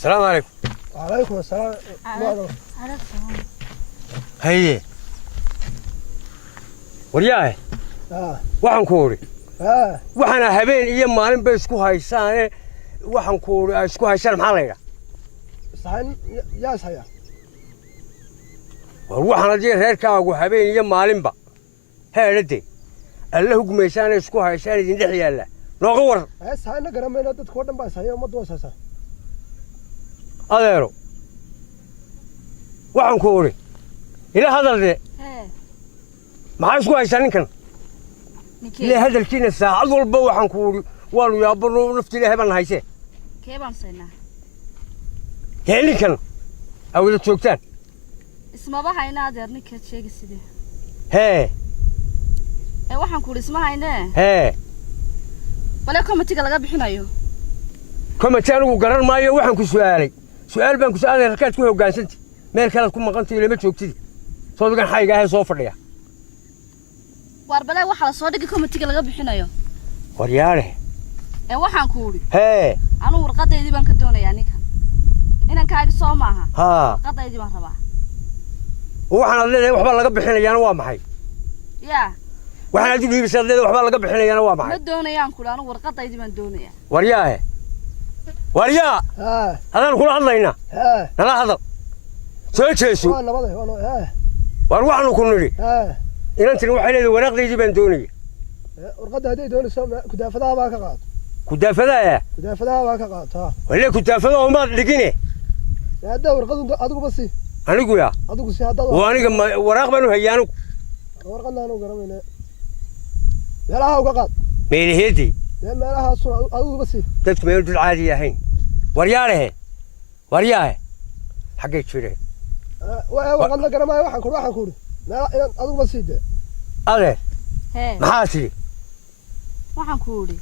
السلام عليكم. وعليكم السلام. هي ورياه waxaan ku ori waxaan habeen iyo maalin bay isku haysaan waxaan ku ori isku haysaan maxaa la yiraahdaa sahan yaa saya waxaan adii reerkaagu habeen iyo maalinba heelade alla hugmeysaan isku haysaan idin dhex yaala nooga war sahan garameena dadka oo dhan baa sahay umad waasaysan adeero waxaan ku ori ila hadalde maxaa isku haysaan ninkan إلى هذا الكينا ساعة أول بوحن كوري والو يا برو نفتي له هبن هايسه كيف أمسينا هني كان أول تشوكتان اسمه بقى هاي نادر نكت شيء كسيده هه وحن كوري اسمه هاي نه هه ولا كم تيجي لقى بحنايو كم تانو قرر مايو وحن كسؤالي سؤال بان كسؤالي ركعت كويه وقاسنتي ما كانت كم مقنتي لما تشوكتي صوت كان حاجة هاي صوفر يا واربلا waxaa soo dhigi committee laga bixinayo waryaare waxaan ku uri anu warqadeedii baan ka doonayaa ninkan inaan kaaga soo maaha warqadeedii baan rabaa waxaan leeyahay waxba laga bixinayaana waa maxay waxaan aad u dhiibisay leeyahay waxba laga bixinayaana waa maxay ma doonayaan ku anu warqadeedii baan doonayaa waryaa hadaan kula hadlayna nala hadal soo jeeso war waxaanu ku niri inantina waxay leedahay waraaqdeedii baan doonaya warqadda haday doonayso kudaafadaha baa ka qaad kudaafadaha baa ka qaad wala kudaafadaha uma dhigine hadda warqadu adigu basi anigu yaa adigu si hadda waa aniga waraaq baan u hayaanu warqadna aanu garamayna meelaha uga qaad meelaheedii meelaha soo adigu basi dadku meel dul caadi ahayn waryaahe xagee jireen warqadna garamaayo waxaan ku uri adigu basi de ade maxaa tiri waxaan ku uri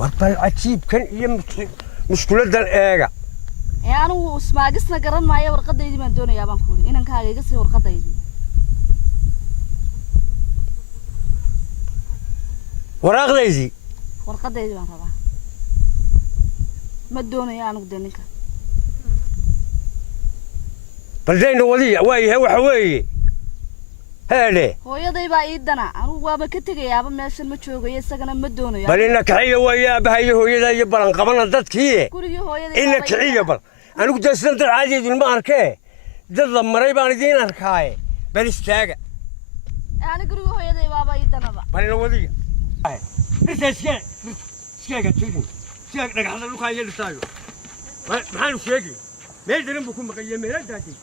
warbal cajiibkan iyo mushkiladan eega anu ismaagisna garan maayo warqadeedii baan doonayaa baan ku uri inaan kaaga iga sii warqadeedii waraaqdeedii warqadeedii baan rabaa ma doonayo anigu de ninka baldayna wadiya waayahay waxa weeye heele hooyaday baa ii dana anigu waaba ka tegayaaba meeshan ma joogayo isagana ma doonayo balina kaxiyo waayaa abahayo hooyada iyo balan qabana dadkii gurigii hooyaday ina kaxiyo bal anigu dadsan dad caadiyeed ma arkee dad la maray baan idiin arkaaye bal istaaga gurigii hooyaday baaba ii danaba balina wadiya iskaaga tirin iskaag dhagaxda dhulkaan yeelistaayo maxaanu sheegi meel daran buu ku maqaye meeladaadii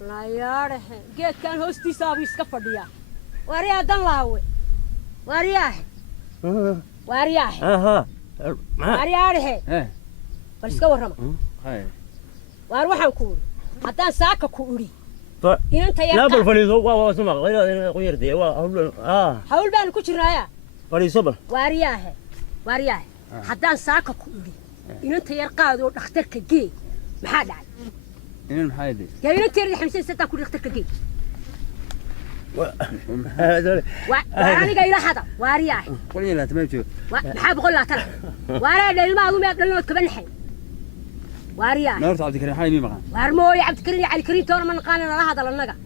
لا ياره جيت كان هوستي صابي اسكا فديا واريا دن لاوي وارياه وارياه بل اسكا ورما وار waxaan ku uri hadaan saaka ku uri inta yaa لا بل فليسو waa suma qoyartay waa hawl baan ku jirnaa faliiso bal wariyaah hadaan saaka ku uri inta yar qaado dhakhtarka gee maxaa dhacay إنن حايدي. يا تيري حمسين ستة كل اختك كي. وأنا جاي لحظة وارياه. قولي لا تمام شو. بحب أقول لا ترى. وارياه اللي ما أقوم يقول لك بنحي. وارياه. نورت عبد الكريم حالي مين مقام. وارموي عبد الكريم على الكريم ترى من قال أنا هذا للنجا.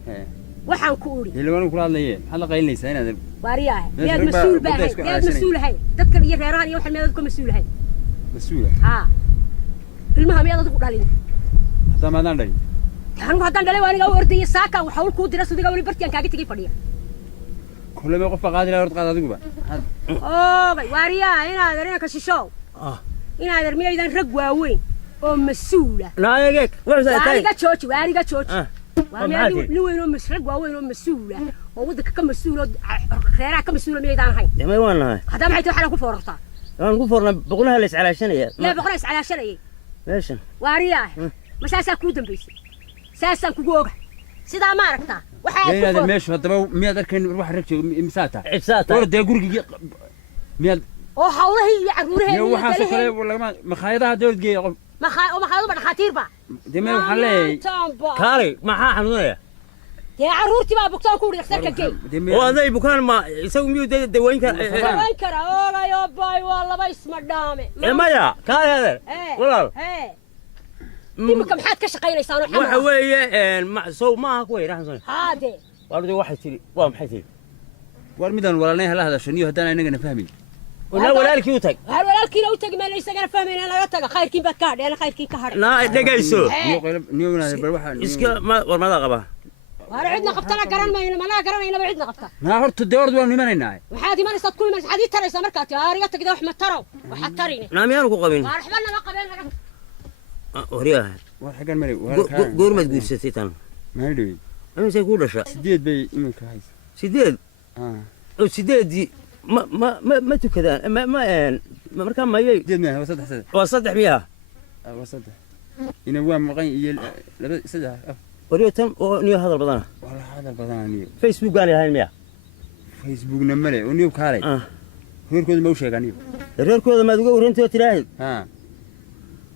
وحن كوري. اللي وانا كل هذا إيه حلا قايل لي سنة ذا. وارياه. يا مسؤول بهاي. يا مسؤول هاي. تذكر يا فيران يوحنا ما يذكر مسؤول هاي. مسؤولة. المهم يلا تقول عليه. ما داري. أنا هذا دليل وأنا جاي أردي ساكا وحاول كود دراسة دي قبل برتيان كاجي تجي فديا. كل ما يقف قاعد لا يرد قاعد أدوبه. باي واريا هنا درينا كشيشو. هنا درمي إذا رجوا وين؟ مسؤولة. لا يجيك. واريا تشوش واريا تشوش. واريا نوين مسرق وين مسؤولة. وودك كم مسؤولة خيرك كم مسؤولة مين إذا هاي. يا ما يوانا. هذا ما حيتو حنا كفورتا. أنا كفورنا بقولها ليش على شنية. لا بقولها على شنية. ليش؟ واريا. مساسا كودن بيس ساسا كوغوغ سيدا ما ركتا waxaa ku furo meesha hadaba miyaad arkeen wax rag joogo imsaata imsaata warda guriga miyaad oo hawlaha iyo caruuraha waxa soo kale lagama makhaayadaha dawlad geeyo qof makhaayado dhaqaatiir ba deemay waxa leeyahay kaali maxaa xanuunaya يا عرورتي ما بكتور كوري اخترك كي وهذا بكان ما يسوي ميو دوين كان وين كرا والله يا باي والله ما يسمع دامي ما يا كان هذا والله يمكن حد كشقينا يصانو حمد waxa weeye ma soo ma ku weeraan هادي wardi waxay tiri waa maxay tiri war midaan walaalnay hala hadashaniyo hadaan anaga fahmin wala walaalkii u tag hal walaalkii loo tag meel isagana fahmayna laga taga khayrkiin bad ka hadheen khayrkii ka hadhay na dhagayso niyowna bal waxa iska war mada qaba war cidna qabtana garan ma ina mana garanayna cidna qabta na horta doord waan nimanayna waxaad imanaysaa kullu ma xadii taraysa markaad ariga tagida wax ma taro waxa tarini na miyaan ku qabin marxbana ma qabeen laga وريها وحاجة الملك قور ما تقول ستيتان ما أدري أنا سأقول لك سديد بي إنك هاي سديد أو سديد دي ما تكذا ما مركان ما يجي سديد منها وصدح بيها وصدح إنه هو مغني لا صدح وريه تم ونيو هذا البضانة والله هذا البضانة نيو فيسبوك قال هاي المياه فيسبوك نملي ونيو كاري غير كذا ما وش يعني غير كذا ما تقول أنت تراهد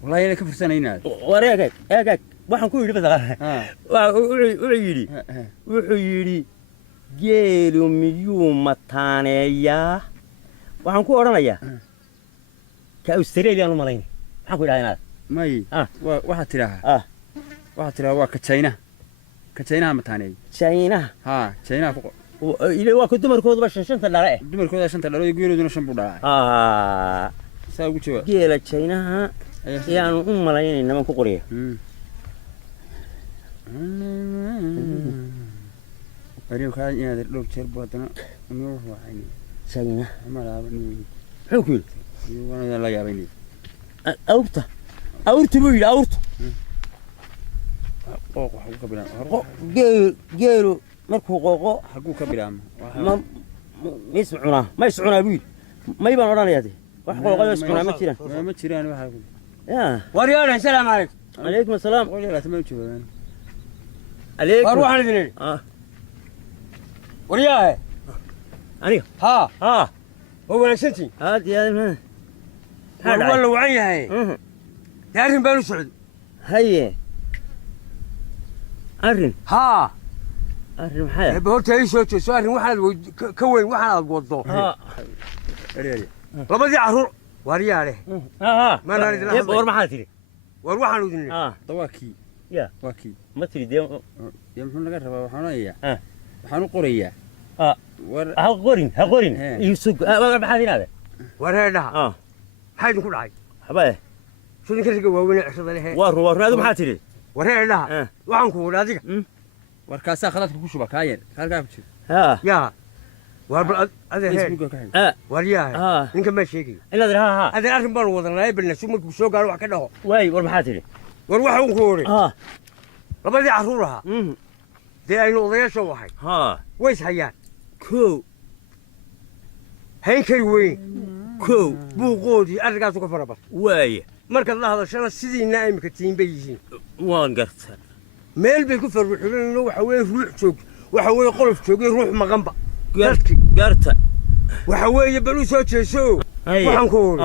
والله أنا كفر سنة هنا وريك أجاك waxaan ku yiri badalaa wuxuu yiri geelu miyuu mataaneeya waxaan ku oranayaa ka Australia ma malayn waxaan ku idhaahdaa may waxa tiraha waa ka China mataaneey China ilaa waa ku dumarkooda shanta dhare shanta dhare geeluduna shan buu dhalay saa ugu jawaab geela China yaanu u malaynay niman ku qoriya أريد كان ينادر لوك شرب وطنا ونروح وعيني ساينا ما لا بني حكول وانا لا يا بني أورت بيل أورت قوق حقوق بلام جيلو مركو قوق حقوق بلام ما يسمعونا بيل ما يبان ورانا ياتي وحقوق يسمعونا ما تشيران وحقوق يا وريانا السلام عليكم عليكم السلام ولا تمام تشوفون عليك اروح انا الاثنين ورياه اني ها هو انا سنتي هادي هذا والله وعي هاي يارن بانو سعود هي ارن ارن محل بهورتا اي سوتو سؤال واحد كوين واحد وضو ها ريالي لبدي عرور ورياه ما انا ور ما حاتري ور waxaan u dinay tawaaki يا واكي ما تريد يوم محن لقى ربا وحنايا وحنو قرية هقورين يسوق ما بحاثين هذا ورهنا حاجة كل حاجة حبايب شو نكرر جوا وين عشرة له وار هذا بحاثين ورهنا وعنكو هذيك وركاسة خلاص كوشوا بكاير خلاص يا وار هذا ورياه إنك ما شيء إلا هذا هذا أربعة وضنا يبلنا شو ممكن شو قالوا كده واي ور بحاثين وروحوا كوري لبدي عرورها دي أي نقطة شو واحد ويش هيان كو هين كيوين كو بوقودي أرجع تكفر بس واي مركز الله هذا شان سيدي نايم كتيم بيجين وان قرت ميل بيكفر بحلول لو حوي روح شوك وحوي قلف شوك يروح مغنبة قرت وحوي يبلو سوتش شو وحنكور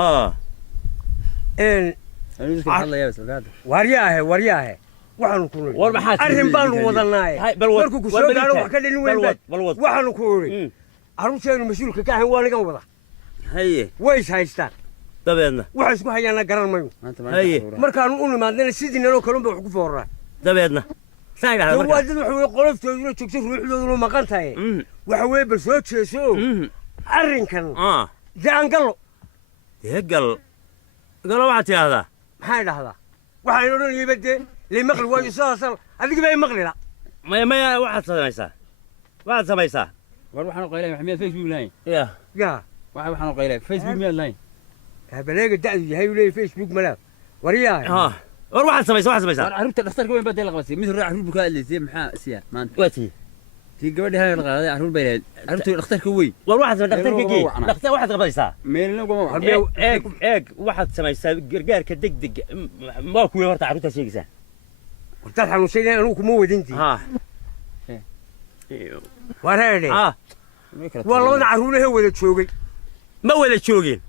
إن الله يا سلام ورياه waxaanu ku war maxaa arrin baan wadanaay markuu ku soo gaaro wax ka dhin weyn waxaanu ku uri arrinteenu mas'uulka ka ahay waa naga wada haye way haystaan dabeedna waxa isku hayaana garan mayo haye markaan u nimaadna sidii naloo kalunba wax ku fooraa dabeedna saayda markaa waa dad wax qoloftoodu joogto ruuxdoodu maqan tahay waxa way bal soo jeeso arrinkan jaangalo gal waxa tiyaada maxay dhahdaa waxaan oranayay bade لي مقل واجي صاصل هذيك باي مقلي لا ما واحد سميسا وروح انا قايله محمد فيسبوك لاين يا واحد قايله فيسبوك لاين بلاقي الدعي هي ولا فيسبوك ملا ورياه واحد سميسا عرفت الاختار وين بدل الغسي مثل راح بك اللي زي محا سيار ما انت واتي في قبل هاي الغاده عرفت بينه عرفت الاختار كوي واحد الاختار كي الاختار واحد قبيسا ميلنا قوم واحد سميسا قرقار كدقدق ما كوي ورت عرفت شيء تلحق نسينا أنا مو ودنتي ورهني والله أنا عروله هو اللي تشوقي ما هو اللي تشوقين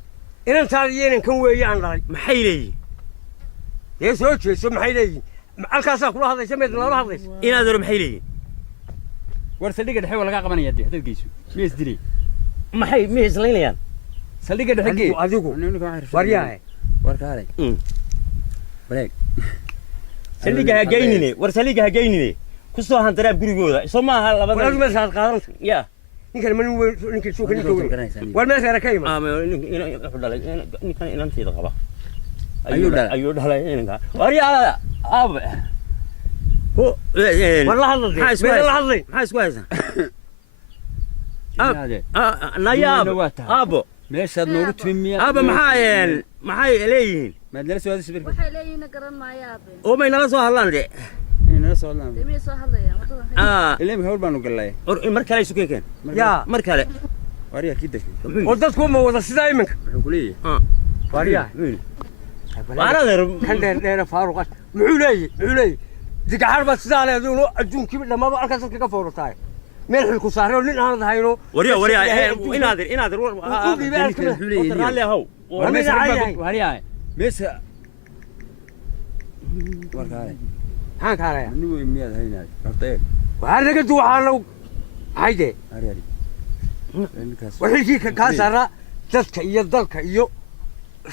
إن أنت عارفين كم ويان راي محيلي يسوي شو محيلي الكاسة كلها هذا سميت الله هذا إن هذا محيلي saldhigga dhexe waa laga qabanaya dadkiisu miis diri maxay ma islaynayaan saldhigga dhexe adigu waryahay warkaale bareeg saldhigga ha geynine war saldhigga ha geynine ku soo handaraab gurigooda soo ma aha labada walaal ma saad qaadanta ya ninkan man weyn ninkan soo kani joogo war ma saara kayma wuxuu dhalay ninkan inanteeda qaba ayuu dhalay inanka waryaa ab والله هذا maxaa isku haysan nayaab abo meeshaad noogu timi aba maxay leeyihiin maadala soo hadisay waxay leeyihiin garan maayaan oo may nala soo hadlaan de inala soo hadlaan demiyay soo hadlayaan wadada ilaa hawl baanu galay mar kale isu keen ya mar kale wariya kidda oo dadku ma wada sidaa iminka wuxuu ku leeyahay wariya waanadeer kan dheer faaruq muxuu leeyahay diga harba sidaa leedo adduunkiiba dhammaaba halkaas ka foortaay meel xil ku saaro nin aan hayno wariya inaadir raalli ahow wariya meesha warkaale haan kaaraya anigu miyaad haynaay qabtay waxaan naga duwaxaano hayde ariyari wixii ka saara dadka iyo dalka iyo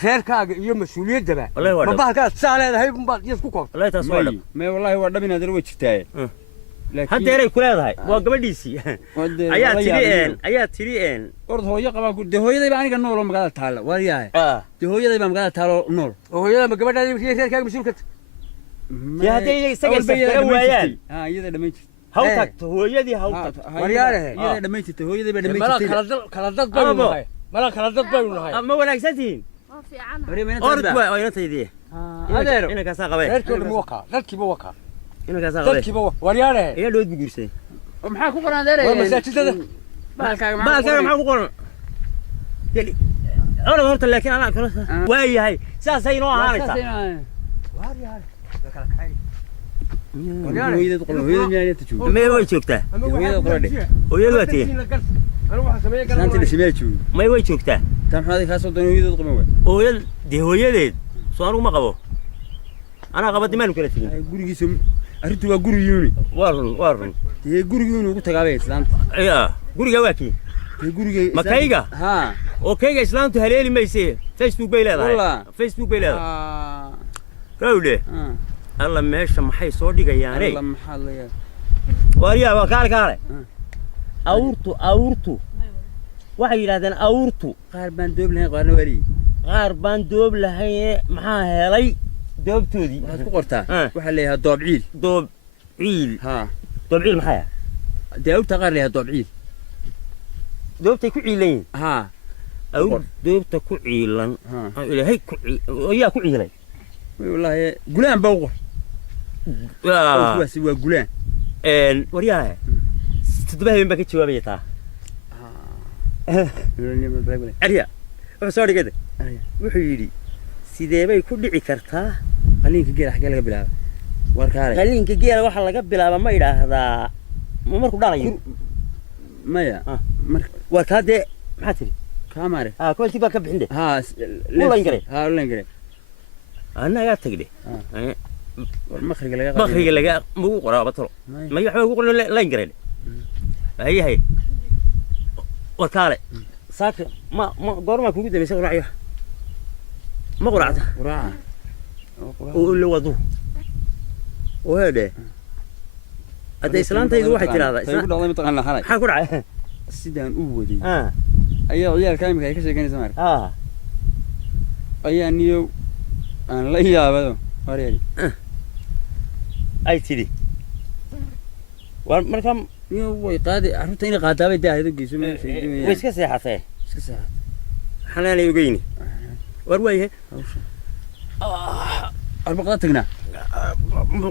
reerkaaga iyo mas'uuliyaddaba ma bahalka saa leedahay baad isku koobtay wallahi taas waa dhab ma wallahi waa dhabin adeer way jirtaa haddeeray ku leedahay waa gabadhiisii ayaa tiri ord hooyo qaba de hooyadayba aniga nool oo magaalada taalo wariyahay de hooyadayba magaalada taalo nool oo hooyada ma gabadhaada iyo reerkaaga mas'uulka ya hadday isaga safara waayaan iyada dhamayn jirtay haw tagto hooyadii haw tagto waryaarahe iyada dhamayn jirtay hooyadayba dhamayn jirtay kala dad baynu nahay mala kala dad baynu nahay ma wanaagsantihiin ma fiican orod waa inantaydii adeero inankaasa qabay reerkooda ma wakaa dadkiiba wakaa inankaasa qabay dadkiiba waryaarahe iga dhood bu guursaday maxaa ku qoran adeer waa masaajidada baalkaaga maxaa ku qoran orod horta laakiin anaa kala waayahay saasay inoo ahaanaysaa waryaarahe may way joogtaa hooyadu waa tiye may way joogtaa hooyad dee hooyadeed soo anugu ma qabo anaa qaba dimaanu kala tegin gurigiisa arrintu waa gurigiyuuni waa run dee gurigiyuuni ugu tagaabay islaanta ya guriga waa kii dee guriga ma kayga haa oo kayga islaantu haleeli mayse facebook bay leedahay facebook bay leedahay kawle alla meesha maxay soo dhigayaane alla maxaa la wariya waa kaale awurtu waxay yiraahdeen awurtu qaar baan doob lahayn qaarna wari qaar baan doob lahayn maxaa helay doobtoodii waxaad ku qortaa waxa leeyahay doobciil ha doobciil maxay dee awrta qaar leeyahay doobciil doobtay ku ciilan ha awr doobta ku ciilan ilaahay ku yaa ku ciilay wallahi gulaan baa uqor waa gulaan waryaha toddobahabeen baa ka jawaabaya taa arya wuxuu soo dhigada wuxuu yidhi sidee bay ku dhici kartaa qaliinka geela xaggee laga bilaaba warkaale qaliinka geela waxaa laga bilaaba ma idhaahdaa markuu dhalayo maya warkaa dee maxaa tiri kaamare koolkii baa ka bixinde ulan gare annagaa tagde makriga laga magu qoraa batalo may waxba ugu qoran layn gareen ayahay warkaale saaka ma goorma kugu dambeysay quraacyo ma quraacda oo la wado oo hade hadda islaantaydu waxay tiraahdaa maxaa ku dhacay sidaan u waday ayaa ciyaalka imika ay ka sheeganaysa mar ayaa niyo aan la yaabado wareeri ay tiri war marka niyo way qaadi arrinta inay qaadaabay daahdo geyso way iska seexatay xanaanay ogeyni war waayahay arbaqada tagnaa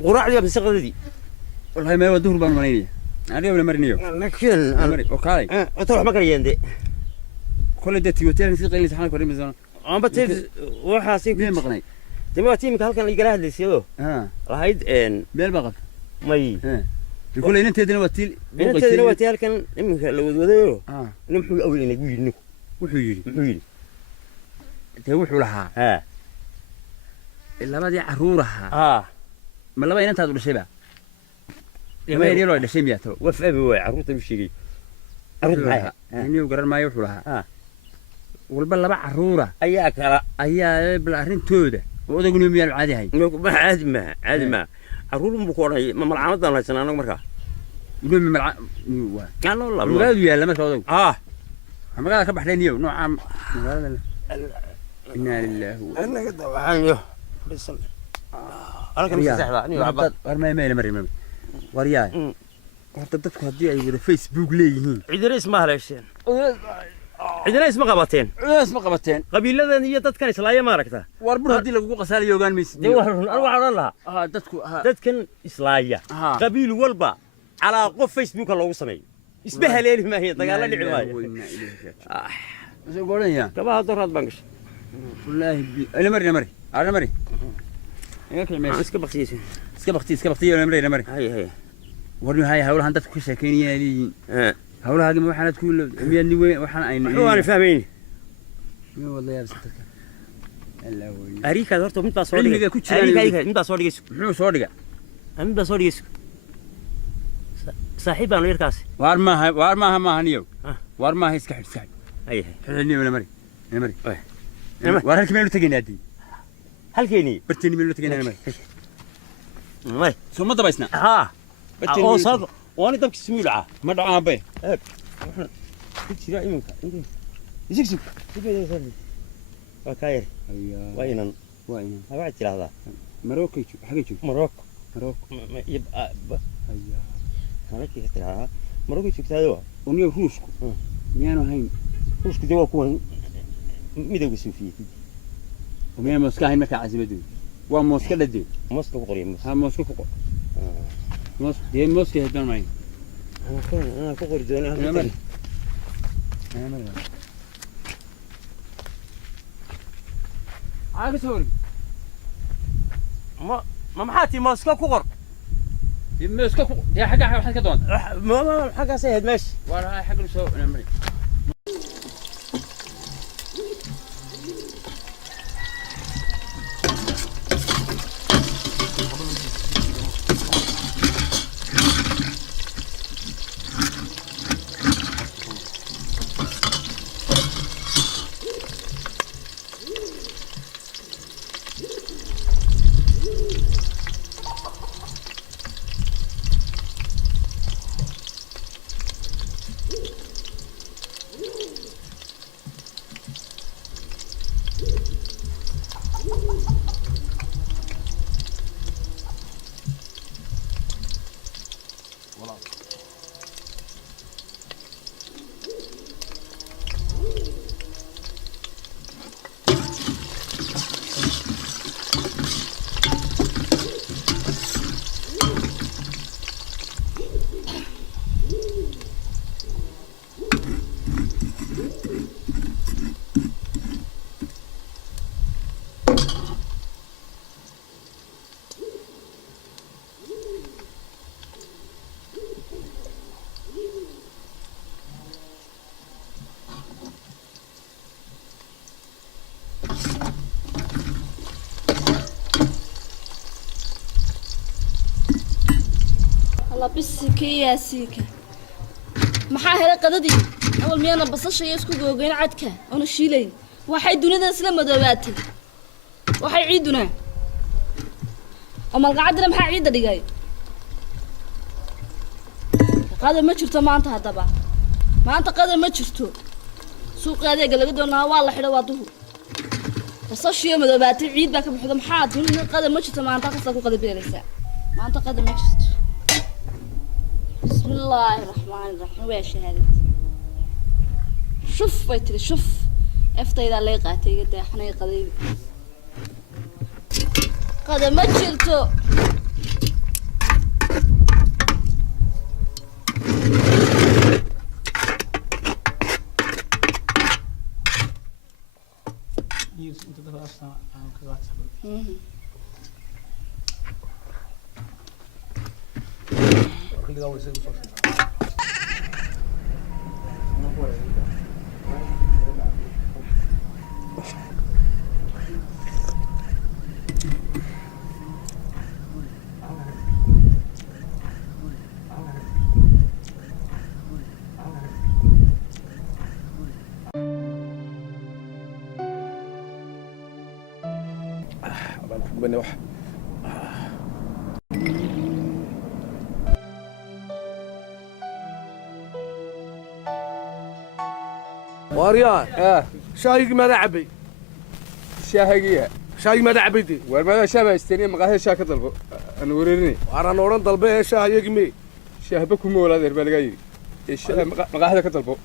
quraacdii bisaqadii wallahi ma wada duhur baan maleynaya aniga wala marinayo laakiin oo kaalay inta wax ma kala yeende kole dadti hotel si qeylin saxan korin misan amba tee waxa si ku maqnay dama tiimka halkan igala hadlaysiyo lahayd meel baqad may kole inanteedina waa til inanteedina waa til halkan iminka la wadwadayo muxuu awil inay u yidhi wuxuu yidhi dee wuxuu lahaa labadii caruur ahaa ma laba inantaad u dhashayba ما يدير ولا شيء مياتو وفهم هو عروض مشي عروض معاها إني وقرر ما يروح لها والبلا بقى عرورة أياك لا أيا بالعرين توده وده يقولون ميال عادي هاي ما عادي ما عروض بكورة ما ملعانة ضلنا سنة أنا مركا يقولون ملع كان والله ما قالوا يا لما سووا ما قال كبح لين يوم نوع عام إنا لله أنا قد وحاني بس أنا كنت سحبة أنا وعبد ما مري ورياي horta dadku hadii ay wada Facebook leeyihiin cidina ma haleesheen cidina isma qabateen qabiiladan iyo dadkan islaaya ma aragtaa war bur hadii lagu qasaaliyo ogaan maysid waxaan oran lahaa dadkan islaaya qabiil walba ala qof Facebook loogu sameeyo isba haleeli ma hay dagaal dhici maayo soo gooraya kabaha dorad bangash wallahi ila mari iga kicmees iska baqtiyo ila mari hay ورني هاي هؤلاء هندت كل شيء كينيا لي هؤلاء هاي ما حنا تقول ميني وين وحنا عين هو أنا فاهمين والله يا بستك الله وين أريك هذا أرتو متى صوري أريك متى صوري يسوع شو صوري متى صوري يسوع صاحب أنا يركاس وار ما هنيو وار ما هي سكحل أيه حلني ولا مري وار هل كملوا تجيني هدي هل كيني برتني ملوا تجيني مري ثم ضبيسنا أو صاد وأنا تبكي سميلعة ما دعاه به كتير إيمانك يزكزك وكاير وينن أبعد ترى هذا مروكو حاجة مروكو يبقى أنا كيف ترى مروكو شو كتادوا ونيو روسكو ميانو هين روسكو جوا كون ميدو سوفيتي وميان موسكا هين مكان عزيمة وموسكا لدي موسكو قريب ها موسكو دي موسكي هدون معي أنا كوكور دون أنا مري عارف سوري ما محاتي موسكو كوكور موسكو يا حاجة دون ما حاجة سهل ماشي ولا حاجة نسوي أنا مري بسك يا سيكا maxaa helay qadadii awal miyana basasha iyo isku googeen cadka oo shiilay waxay dunida isla madoobaatay waxay ciiduna oo malqacadna maxaa ciida dhigay qada ma jirto maanta qada ma jirto suuqadeega laga doonaa waa la xidho waa duhu basasha iyo madoobaatay ciid baa ka buuxdo maxaa dunida qada ma jirto maanta qasta ku qada beelaysa maanta qada ma jirto بسم الله الرحمن الرحيم ويا شهادتي شوف بيتري شوف افتي اذا لقيتي قد احنا قديم قدم ما جلتو بني واحد واريان شاي ماذا عبي شاهقية شاي ماذا عبيتي والماذا شابه استني مقاهي شاك طلبو أنا وريني وانا نوران طلبيه شاي يقمي شاهبكم مولا ذي بالغاي الشاه مقاهي كطلبو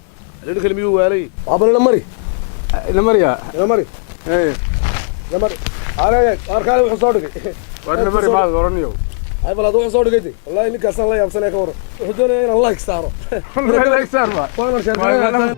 اللي كلمي والي قابل المري المريا المري ايه المري انا اركان وحصورك وانا مري ما ورنيو هاي بلا دو حصورك والله انك اصلا لا يابسنك ورا وحدوني ان الله يكسره الله يكسر ما وانا شركه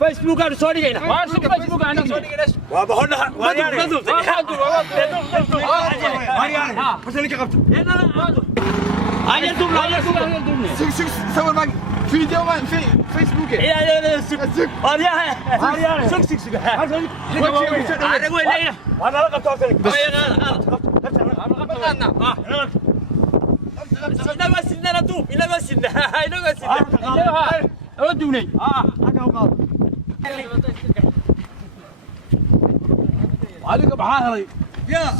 فيسبوك أنا صوري جينا. فيسبوك أنا صوري جينا. وبهون واريانه. واريانه. بس أنا كقبت. أجل دوبل. سوي معك فيديو ما في فيسبوك. يا سك. واريانه. سك. أنا أقول ليه. وأنا لقى توصلك. بس. إلا ما سننا دوب. إلا ما سننا. ودوني. عليك بحاهري يا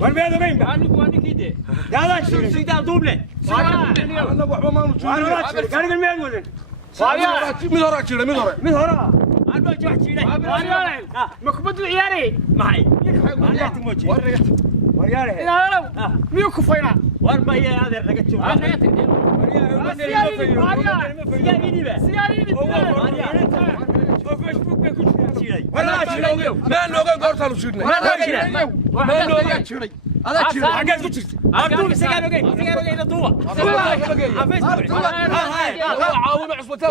والبيض مين؟ أنا كده. لا سيدا دوبله. انا وحبه ما نشوف كان المين ولا؟ من وراك شيله من وراك من هنا. أنا بجوا حكينا. مكبد العياري معي. وريت موجي. ورياله. لا ميو كفينا والما هي هذا رجعت شوف. ما نوقع قرطة لشيلنا ما نوقع شيلي هذا شيلي حاجات كتير أبدو بسجانو جاي نطوع عاون عصبته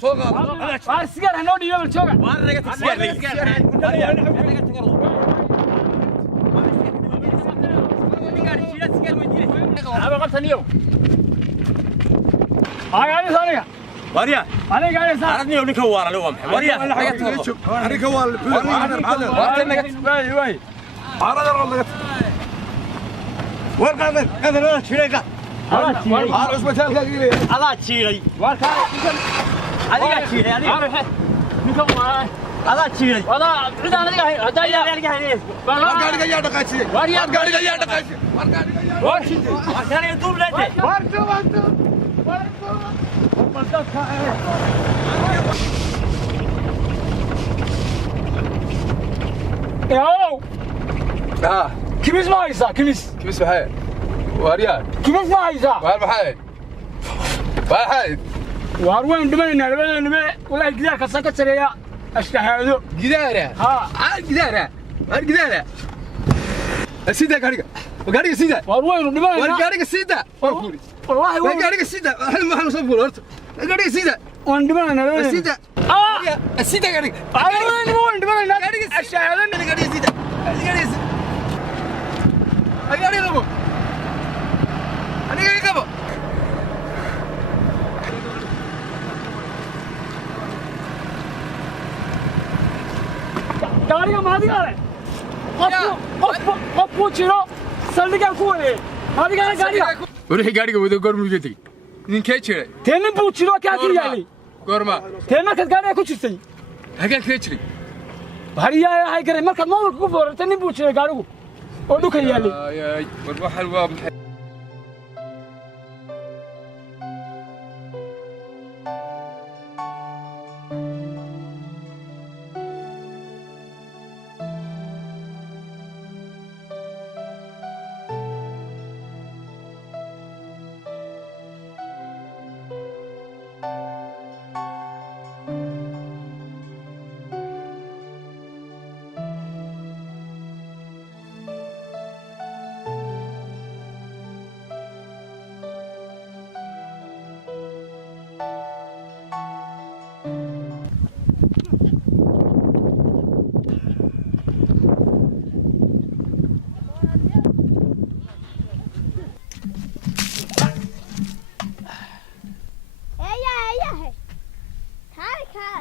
صوغ السجار هنودي يوم الشوكة وأنا رجعت أنا قلت اليوم هاي ثانية وريا أنا قاعد أسمع عرفني ولك هوارة لو أمحي وريا ولا حاجة أنا كوال وي ورقة هذا لا شريكة عصبته الله تشيلي هذا تشيلي هذا الله تشيلي والله عدا أنا قاعد هدايا قاعد يا دقاشي قاعد يا دقاشي عشان يطوب لك ياو كميس ما يسا كميس بحال واريان كميس ما يسا بحال وين دمنا ولا كذا كسكت سريع اشتهادو جدارة جدارة السيدة قارية سيدة وين دمنا قارية سيدة والله وين قارية سيدة حلم حلم صفور ورت قارية سيدة وين دمنا السيدة السيدة قارية وين دمنا اشتهادو قارية سيدة قارية غبو أنا قارية غبو gaariga maadigaale qofku jiro saldhigaan ku wareey maadigaale gaariga wixii gaariga wada goormuu jeeday ninkee jiray teenin buu jiro kaa ku yaalay goorma teen markaad gaariga ku jirtay hagaan kee jiray bariyaa hay garay markaad moolka ku foorartay nin buu jiray gaarigu oo dhulka yaalay ay war waxa waa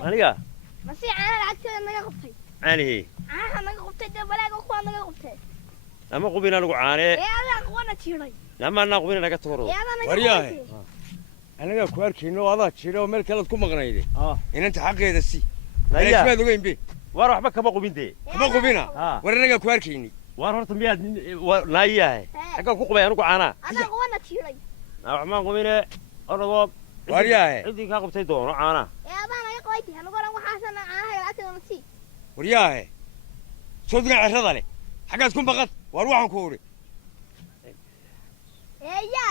aniga masi caana lacagteeda naga qabtay caanihi caanaha naga qabtay dee balaaga kuwa naga qabtay ama qubina lagu caane adaa kuwana jiray lama qubina naga tagoro waryahay anaga ku arkayno adaa jiro meel kale ku maqnayde inanta xaqeeda si naya ogeyn be war waxba kama qubinte kama qubina war anaga ku arkayni war horta miyaad naayahay xaga ku qubay anigu caana adaa kuwana jiray waxma qubine orado waryahay cidii ka qabtay doono caana adaa naga qabaytay anigu oran waxaasan caanaha lacagteeda nasi waryahay sodga cirada leh xagaad ku maqad war waxaan ku uri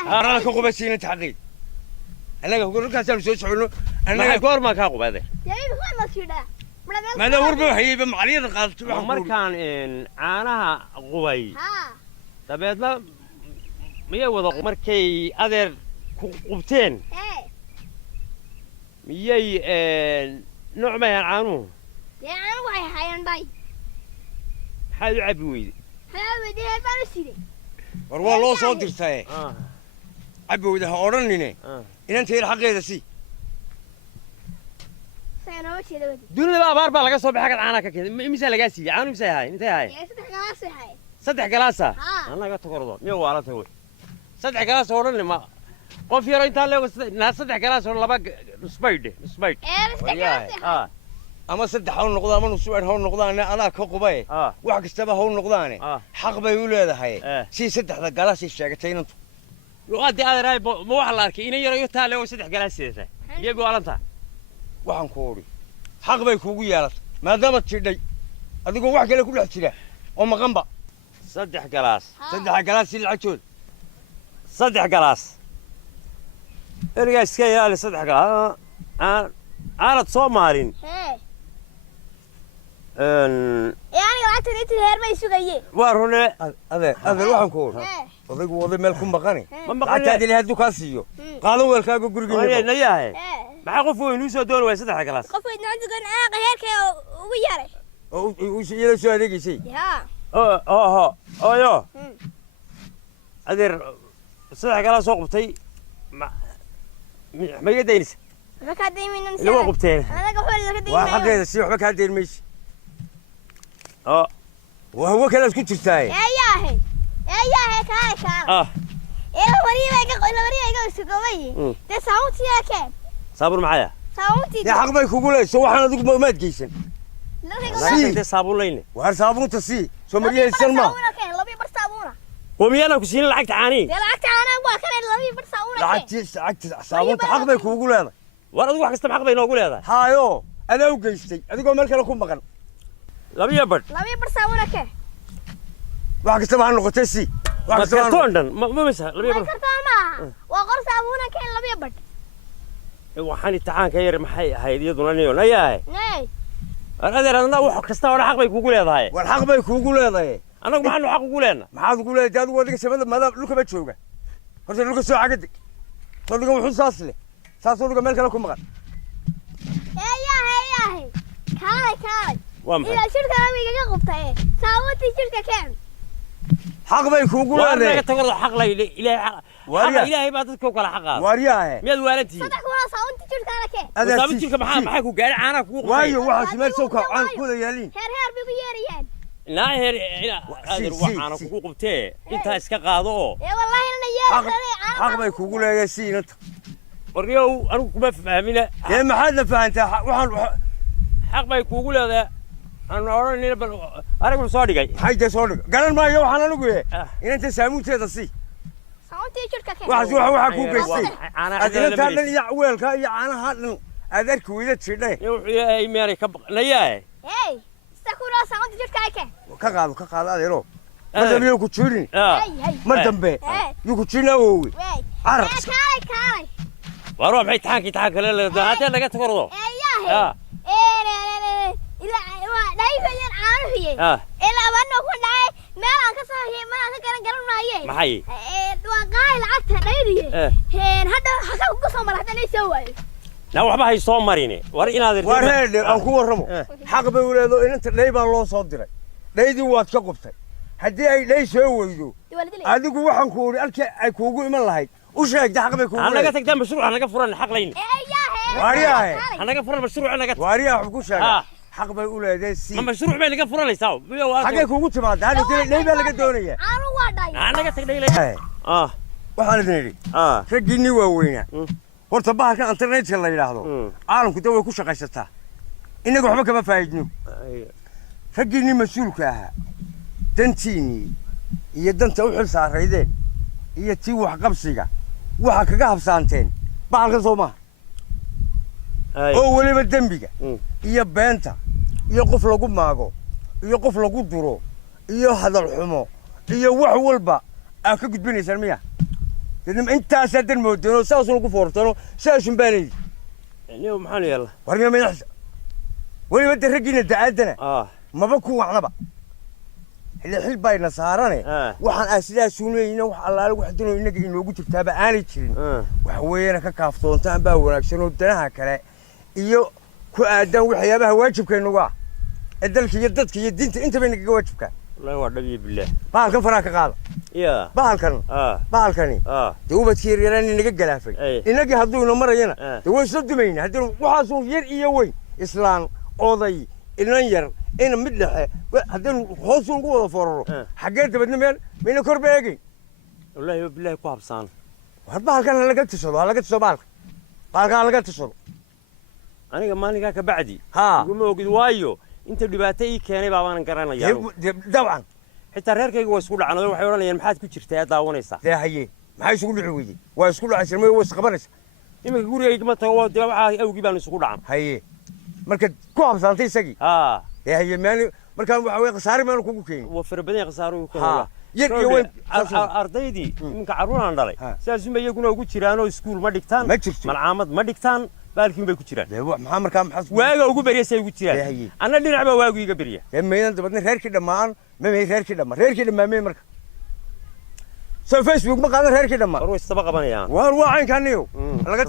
أنا كقبة سينة تحقيق أنا كقول لك أسأل سؤال سؤال أنا كور ما كقبة هذا ما ده وربه هي بمعليه قالت عمر كان إن أنا قوي تبعت ما مية وضع عمر كي أدر قبتين مية نوع ما يعنو يعني وعي حيان باي هذا عبوي هذا بدي هالبارسيدي والله الله صادر ساي عبوا ده أورنينه إن أنت هي الحقيقة سي سيناوي شيء ده دون بقى باربا لقى صوب حاجة عنك كده مثال لقى سي عنو مثال هاي مثال هاي صدق جلاسة هاي صدق جلاسة أنا قلت تقرضه مية وعلى توي صدق جلاسة أورني ما قف يا رجال له ناس صدق جلاسة ولا بق سبايد صدق جلاسة أما صدق حول نقطة من وسوين حول نقطة أنا كقباي واحد استبى حول نقطة أنا حق بيقول هذا هاي شيء صدق هذا جلاسة الشاقتين أنت وقدي هذا راي مو واحد لارك إني يرى يتالي وصدق جلاسة ذا يبغوا على أنت waxaan ku ori xaq bay kuugu yeelatay maadaama tidhay adigoo wax kale ku dhex jira oo maqanba saddex galaas si lacagtood saddex galaas eriga iska ilaali saddex galaas aanad soo maarin yani lacagtan inta heer bay sugayeen waa rune adeer waxaan ku ori odaygu waday meel ku maqani lacagtaad ilahay hadduu kaa siiyo qaado weelkaaga gurigeena nayahay maxaa qof weyn uu soo doon waay saddex galaas qof weyn nacdigan aaqa heerkee ugu yaray oo iyada soo adeegaysay yo adeer saddex galaas soo qabtay ma iga daynaysa waxba kaa daymaynan lagu qabteen anaga xool laga daymay waa xaqeeda si waxba kaa dayn mayso waa hawo kale isku jirtaa eeyahay kaa ila wariiba isu gobay dee saawtiyaa keen saabun maxaya saawti ya xaq bay kugu leeyso waxaan adigu maad geysan si saabun leeyne waar saabunta si Soomaaliyaysan ma labi bar saabuna qoomiyana ku siin lacagta caani lacagta caana waa kan labi bar saabuna lacagta saabunta xaq bay kugu leedahay war adigu wax kasta xaq bay noogu leedahay haayo adaa u geystay adigoo meel kale ku maqan labi bar saabuna kee wax kasta ma noqotay si wax kasta toondan ma misa labi bar waa qor saabuna kee labi bar waxaan imtixaanka yar maxay ahayd iyaduna niyo nayahay adeer adna wax kasta oo xaq bay kugu leedahay war xaq bay kugu leedahay anagu maxaanu xaq ugu leenahay maxaad ugu leedahay adigu wadiga samada madab dhulka ba jooga horta dhulka soo cagadig wadiga wuxuu saas wadiga meel kale ku maqan kaalay waa maxay ila shirka amiga qabtay saawati shirka keen xaq bay kugu leedahay naga tago xaq la ilaahay baa dadka kala xaqaa waariyaahe miyad waalantii saddex kuna saawati shirka keen saawati shirka maxay ku gaari caana ku waayo waxa meel soo ka aan ku leeyalin heer bigu yeeriyaan لا هير أدر وحنا كوكو قبتة أنت إسكا قاضو يا والله أنا يا حق ما يكوكو لا يسين أنت وريو أنا كم فهمنا يا ما حد فهمت حق ما يكوكو لا أنا أوراني أنا أقول صادق أي حاجة صادق قال ما يو حنا نقول إن أنت سامو تدسي سامو شركة كذا واحد كوكو أنا أنت هذا يا أول كا يا أنا هذا أدرك ويدا تشيله يا ميري كب نياه سكورا سامو شركة كذا كقال هذا يرو ما دام يوكو تشيلين ما دام بي يوكو تشيله هو عرق كاي وأروح بعيد تحاك لا ده هذا اللي قلت فرضه إيه لا يفيد عارفيه إلا بأنه كنا ما أنكسر هي ما أنكسر قرن ما هي ما هي وقايل عتها غيري هين هذا حكوا قصة مرة ثانية سوى لا وحبا هي صوم ماريني ورينا ذي ورهيد أنكو ورمو حق بيقولوا إن أنت ليبان الله صدرك ليدي وات كقبتي هدي أي ليش هو يدو هذي قوة حنكوري ألك أكوجو من الله وش هيك ده حق بيقولوا أنا قلت قدام بسرعة أنا قفرنا حق لين وارياه أنا قفرنا مشروع أنا قلت وارياه حكوا شغال حق بيقول هذا سي ما مشروع بين قفرنا لي ساو حقك وقلت ما هذا ليه بقى دونيه أنا قلت ليه waxaan idin idhi raggiinni waaweynaa horta bahalkan internetka la yidhaahdo caalamku daway ku shaqaysataa innaga waxba kama faa'iidno raggiinni mas-uulka ahaa dantiinnii iyo danta u xil saaraydeen iyo tii waxqabsiga waxa kaga habsaanteen bahalkan soo maaha oo weliba dembiga iyo beenta iyo qof lagu maago iyo qof lagu duro iyo hadal xumo iyo wax walba aa ka gudbinaysaan miya انت سد المودين وساسون كفورتنو ساسون بالي يعني محل يلا ورمي ما يحس ولي بده رجينا دعادنا ما بكون وحنبا اللي حل باينا سهراني waxaan aasidaa suunayna wax allaale wax dino inaga inoogu jirtaaba aanay jirin wax weeyana ka kaaftoontaan baa wanaagsan oo danaha kale iyo ku aadan waxyaabaha waajibkeenugu ah dalka iyo dadka iyo diinta inta bay naga waajibka والله ودبي بالله bahalkan faraha ka qaada bahalkani dee ubadkii yaryaraan inaga galaafay inagii hadduu ina marayana dee way isla dumayna haddii waxaasuu yar iyo weyn islaan oday inan yar ina mid dhexe haddii hoosuu ugu wada fororo xaggee dabadna mayna kor beegayn والله بالله ku habsaan war bahalkan laga tusado laga tusado bahalkan laga tusado aniga maalinka ka bacdi kuma ogid waayo inta dhibaato ii keenay baaban garanayaa dabcan xitaa reerkayga waa isku dhacnaa waxay oranayaan maxaad ku jirtaa daawanaysaa haye maxay isugu dhici weydii waa isku dhacaysan ma way isqabanaysa iminka gurigayga ma tago waxa awgii baan isugu dhacan haye marka ku habsaantay isagii haye maani marka waxa way khasaare maan kugu keenin waa farabadan khasaaro ku keenay yar iyo weyn ardaydii iminka caruuraan dhalay sidaas uma iyaguna ugu jiraan oo iskuul ma dhigtaan malcaamad ma dhigtaan baalkiin bay ku jiraan maxaa markaa maxaa waaga ugu bariyay ugu jiraan anna dhinac ba waagu iga bariya meedan dabadna reerkii dhamaan reerkii dhamaan marka soo Facebook ma qaadan reerkii dhamaan war way isdaba qabanayaan war waa caynkaaniyo laga